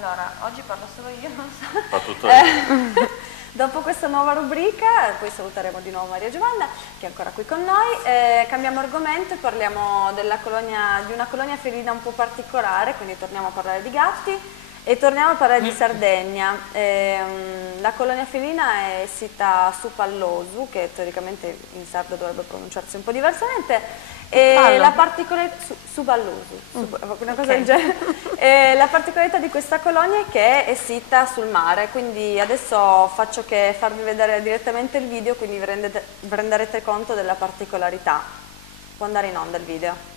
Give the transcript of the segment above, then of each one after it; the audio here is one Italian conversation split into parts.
Allora, oggi parlo solo io, non so. Fa tutto lei. Dopo questa nuova rubrica, poi saluteremo di nuovo Maria Giovanna, che è ancora qui con noi, cambiamo argomento e parliamo di una colonia felina un po' particolare, quindi torniamo a parlare di gatti e torniamo a parlare di Sardegna. La colonia felina è sita su Pallosu, che teoricamente in sardo dovrebbe pronunciarsi un po' diversamente. E la particolarità su Ballusu, una cosa del genere. La particolarità di questa colonia è che è sita sul mare, quindi adesso faccio che farvi vedere direttamente il video, quindi vi renderete conto della particolarità. Può andare in onda il video.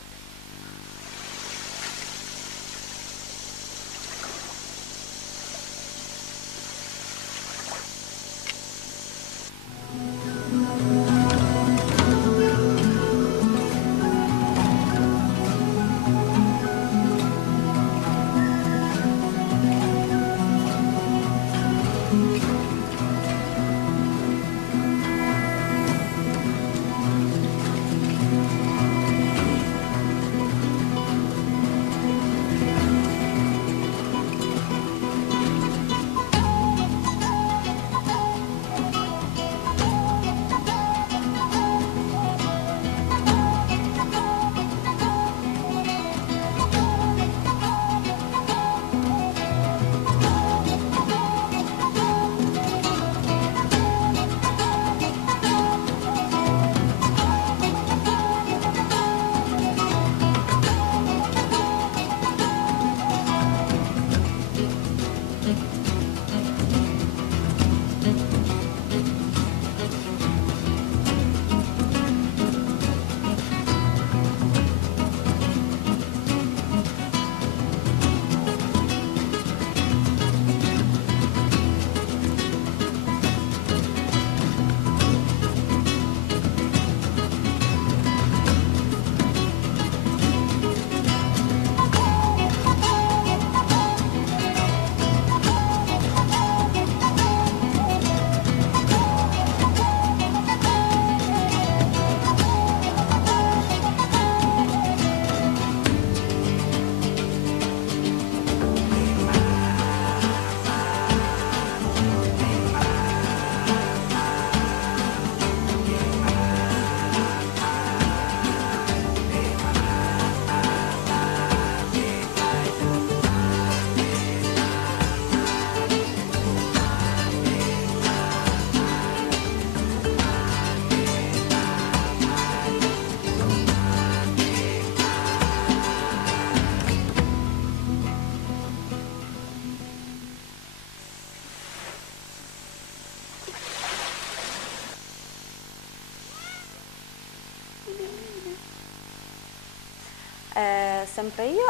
Sempre io.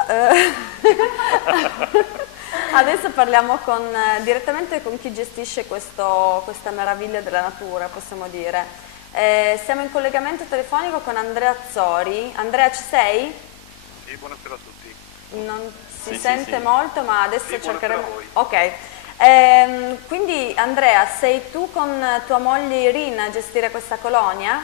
Adesso parliamo direttamente con chi gestisce questa meraviglia della natura, possiamo dire. Siamo in collegamento telefonico con Andrea Azzori. Andrea, ci sei? Sì, buonasera a tutti. Non si sente molto, ma adesso sì, cercheremo. Buonasera a voi. Ok. Quindi Andrea, sei tu con tua moglie Irina a gestire questa colonia?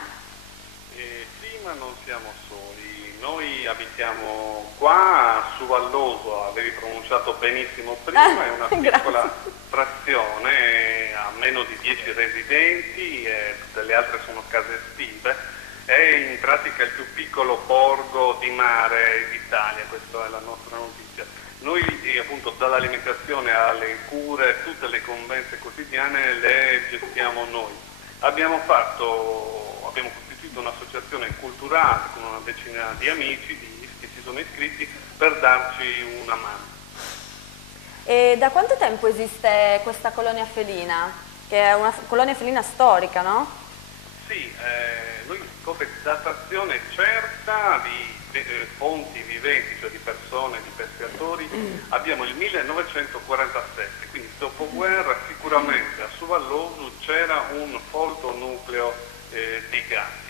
Sì, ma non siamo soli. Noi abitiamo qua su Valloso, avevi pronunciato benissimo prima, è una piccola frazione a meno di 10 residenti, tutte le altre sono case estive, è in pratica il più piccolo borgo di mare d'Italia, questa è la nostra notizia. Noi appunto dall'alimentazione alle cure, tutte le convenze quotidiane le gestiamo noi. Abbiamo costituito un'associazione culturale con una decina di amici che si sono iscritti per darci una mano. E da quanto tempo esiste questa colonia felina? Che è una colonia felina storica, no? Sì, noi come datazione certa di fonti viventi, cioè di persone, di pescatori, abbiamo il 1947, quindi dopoguerra sicuramente a Suvallosu c'era un folto nucleo di gatti.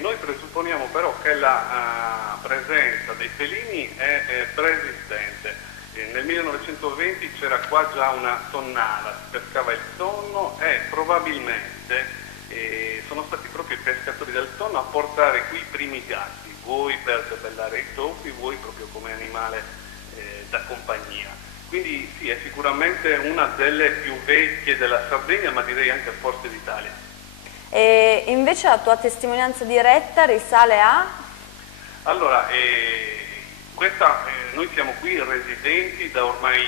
Noi presupponiamo però che la presenza dei felini è preesistente. Nel 1920 c'era qua già una tonnara, si pescava il tonno e probabilmente sono stati proprio i pescatori del tonno a portare qui i primi gatti, vuoi per debellare i topi, vuoi proprio come animale da compagnia. Quindi sì, è sicuramente una delle più vecchie della Sardegna, ma direi anche forse d'Italia. E invece la tua testimonianza diretta risale a? Allora, noi siamo qui residenti da ormai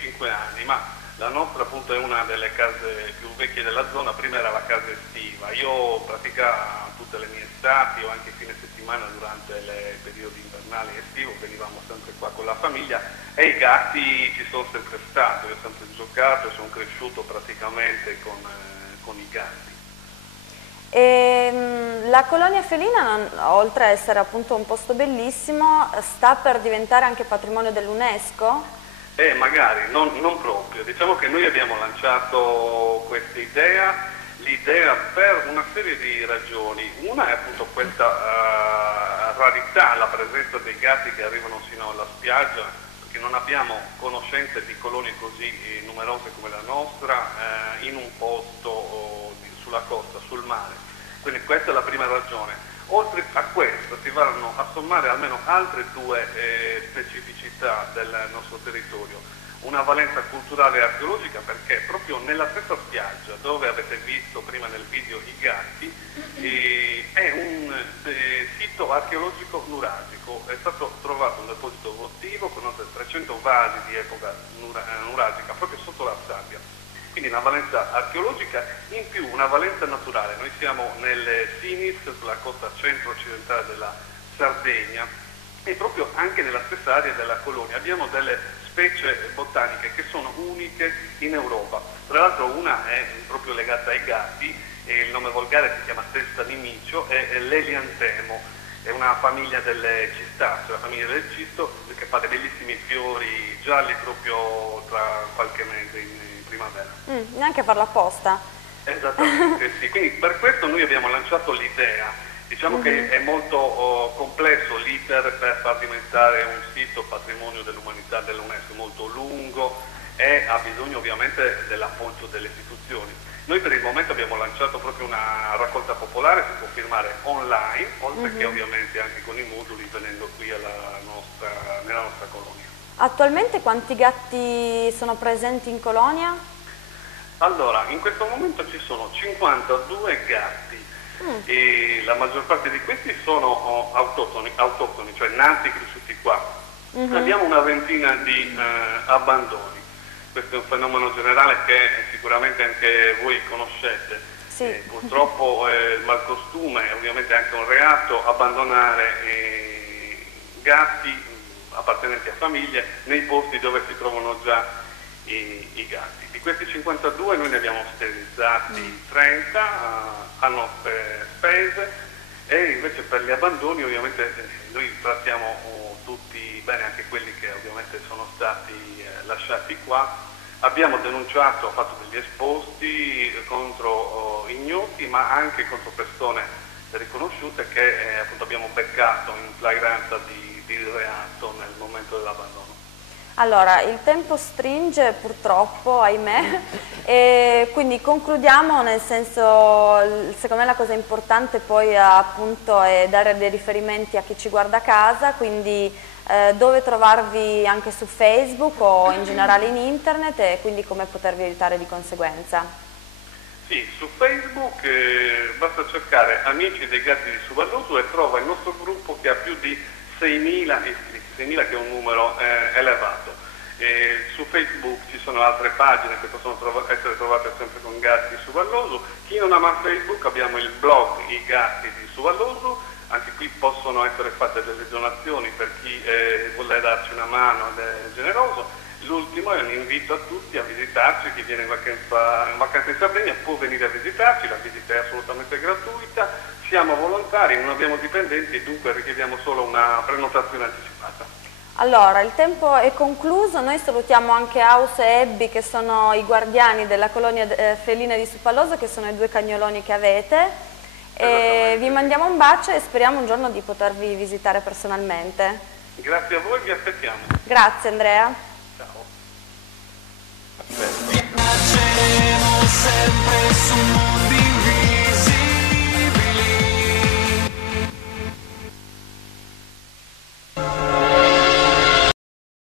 5 anni, ma la nostra appunto è una delle case più vecchie della zona. Prima era la casa estiva. Io praticamente tutte le mie estati o anche fine settimana durante i periodi invernali e estivo venivamo sempre qua con la famiglia e i gatti ci sono sempre stati. Io ho sempre giocato e sono cresciuto praticamente con i gatti. E la colonia felina, oltre ad essere appunto un posto bellissimo, sta per diventare anche patrimonio dell'UNESCO? Magari, non proprio. Diciamo che noi abbiamo lanciato questa l'idea per una serie di ragioni. Una è appunto questa rarità, la presenza dei gatti che arrivano sino alla spiaggia, perché non abbiamo conoscenze di colonie così numerose come la nostra in un posto sulla costa, sul mare. Quindi questa è la prima ragione. Oltre a questo si vanno a sommare almeno altre due specificità del nostro territorio. Una valenza culturale e archeologica, perché proprio nella stessa spiaggia dove avete visto prima nel video i gatti è un sito archeologico nuragico. È stato trovato un deposito votivo con oltre 300 vasi di epoca nuragica proprio sotto la sabbia. Quindi una valenza archeologica, in più una valenza naturale. Noi siamo nel Sinis, sulla costa centro-occidentale della Sardegna, e proprio anche nella stessa area della colonia abbiamo delle specie botaniche che sono uniche in Europa. Tra l'altro una è proprio legata ai gatti, e il nome volgare si chiama testa di micio, è l'Elianthemo, è una famiglia delle cistacee, la famiglia del cisto, che fa dei bellissimi fiori gialli proprio tra qualche mese in primavera. Neanche farla apposta. Esattamente, sì. Quindi per questo noi abbiamo lanciato l'idea. Diciamo che è molto complesso l'iter per far diventare un sito patrimonio dell'umanità dell'UNESCO, molto lungo e ha bisogno ovviamente dell'appoggio delle istituzioni. Noi per il momento abbiamo lanciato proprio una raccolta popolare, si può firmare online, oltre che ovviamente anche con i moduli venendo qui nella nostra colonia. Attualmente quanti gatti sono presenti in colonia? Allora, in questo momento ci sono 52 gatti e la maggior parte di questi sono autoctoni, cioè nati e cresciuti qua. Abbiamo una ventina di abbandoni. Questo è un fenomeno generale che sicuramente anche voi conoscete. Sì. Purtroppo il malcostume è ovviamente anche un reato, abbandonare gatti appartenenti a famiglie nei posti dove si trovano già i gatti. Di questi 52 noi ne abbiamo sterilizzati 30 a nostre spese, e invece per gli abbandoni ovviamente noi trattiamo tutti bene, anche quelli che ovviamente sono stati lasciati qua. Abbiamo denunciato, fatto degli esposti contro ignoti, ma anche contro persone riconosciute che appunto abbiamo beccato in flagranza di reato nel momento dell'abbandono. Allora, il tempo stringe purtroppo, ahimè, e quindi concludiamo, nel senso, secondo me la cosa importante poi appunto è dare dei riferimenti a chi ci guarda a casa, quindi dove trovarvi anche su Facebook o in generale in internet, e quindi come potervi aiutare di conseguenza. Sì, su Facebook basta cercare Amici dei Gatti di Suballoso e trova il nostro gruppo che ha più di 6.000 iscritti, 6.000 che è un numero elevato. Su Facebook ci sono altre pagine che possono essere trovate sempre con Gatti di Suballoso. Chi non ama Facebook, abbiamo il blog I Gatti di Suballoso, anche qui possono essere fatte delle donazioni per chi vuole darci una mano ed è generoso. L'ultimo è un invito a tutti a visitarci, chi viene in vacanza in Sardegna può venire a visitarci, la visita è assolutamente gratuita, siamo volontari, non abbiamo dipendenti e dunque richiediamo solo una prenotazione anticipata. Allora, il tempo è concluso, noi salutiamo anche House e Ebbi che sono i guardiani della colonia felina di Supalloso, che sono i 2 cagnoloni che avete, e vi mandiamo un bacio e speriamo un giorno di potervi visitare personalmente. Grazie a voi, vi aspettiamo. Grazie Andrea. Ciao. Sempre su